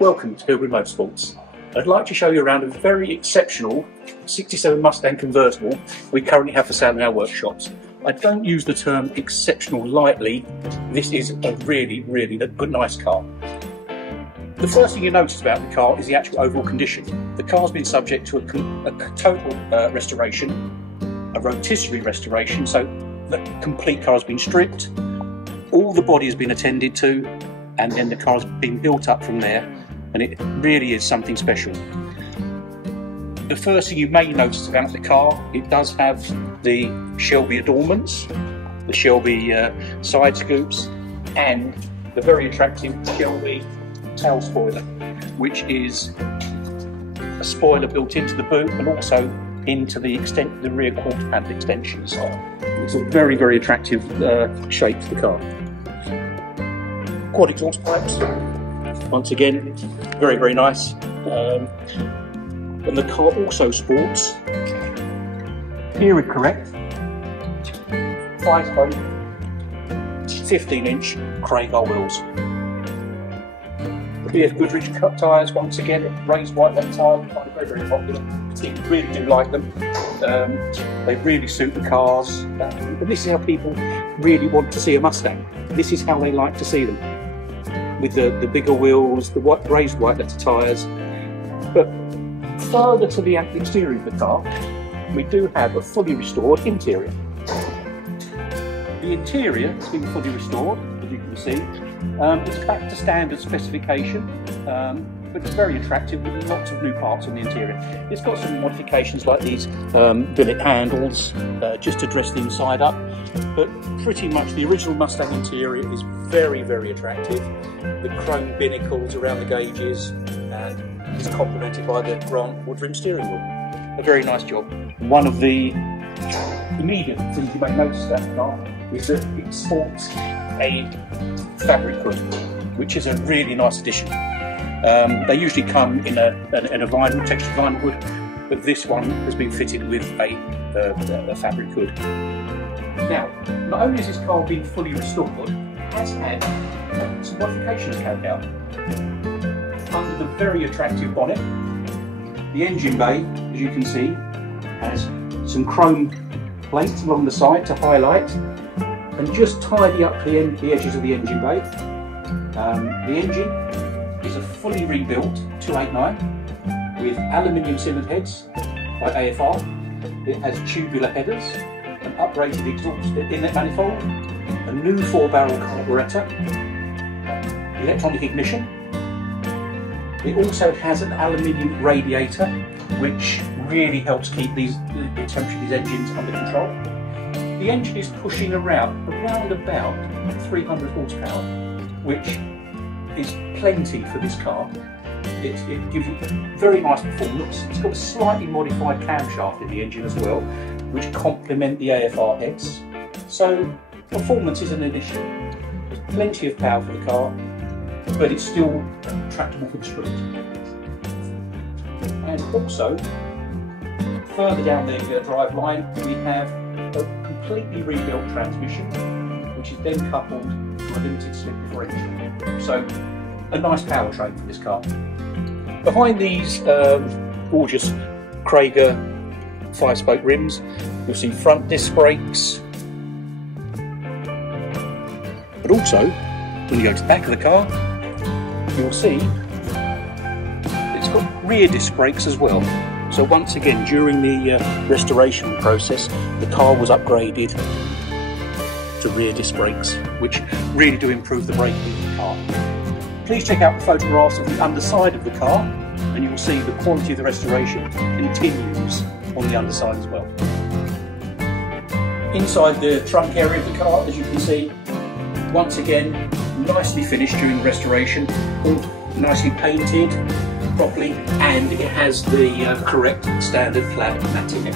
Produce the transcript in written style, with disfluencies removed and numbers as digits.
Welcome to Goodrich Motorsports. I'd like to show you around a very exceptional 67 Mustang convertible we currently have for sale in our workshops. I don't use the term exceptional lightly. This is a really good, nice car. The first thing you notice about the car is the actual overall condition. The car's been subject to a total restoration, a rotisserie restoration, so the complete car has been stripped, all the body has been attended to, and then the car has been built up from there, and it really is something special. The first thing you may notice about the car, it does have the Shelby adornments, the Shelby side scoops, and the very attractive Shelby tail spoiler, which is a spoiler built into the boot and also into the rear quarter panel extensions. It's a very attractive shape for the car. Quad exhaust pipes, once again, very nice. And the car also sports period correct 5-spoke 15-inch Cragar wheels. The BF Goodrich cut tyres, once again, raised white left tyre, very popular. People really do like them. They really suit the cars. And this is how people really want to see a Mustang. This is how they like to see them, with the bigger wheels, the raised white letter tyres. But further to the exterior of the car, we do have a fully restored interior. The interior has been fully restored, as you can see. It's back to standard specification, but it's very attractive with lots of new parts on the interior. It's got some modifications like these billet handles, just to dress the inside up, but pretty much the original Mustang interior is very attractive. The chrome binnacles around the gauges, and it's complemented by the Grant woodrim steering wheel. A very nice job. One of the immediate things you may notice about the car is that it sports a fabric hood, which is a really nice addition. They usually come in a vinyl, textured vinyl hood, but this one has been fitted with a fabric hood. Now, not only has this car been fully restored, it has had some modifications carried out. Under the very attractive bonnet, the engine bay, as you can see, has some chrome plates along the side to highlight and just tidy up the edges of the engine bay. The engine is a fully rebuilt 289 with aluminium cylinder heads by AFR. It has tubular headers, an uprated exhaust inlet manifold, a new 4-barrel carburettor, electronic ignition. It also has an aluminium radiator, which really helps keep the temperature of these engines under control. The engine is pushing around about 300 horsepower, which is plenty for this car. It gives you very nice performance. It's got a slightly modified camshaft in the engine as well, which complement the AFR heads. So performance isn't an issue. There's plenty of power for the car, but it's still tractable for the street. And also, further down the drive line, we have a completely rebuilt transmission, which is then coupled to a limited slip differential. So, a nice powertrain for this car. Behind these gorgeous Cragar 5-spoke rims, you'll see front disc brakes, but also, when you go to the back of the car, you'll see it's got rear disc brakes as well. So once again, during the restoration process, the car was upgraded to rear disc brakes, which really do improve the braking of the car. Please check out the photographs of the underside of the car, and you will see the quality of the restoration continues on the underside as well. Inside the trunk area of the car, as you can see, once again, nicely finished during the restoration, all nicely painted properly, and it has the correct standard clad matting.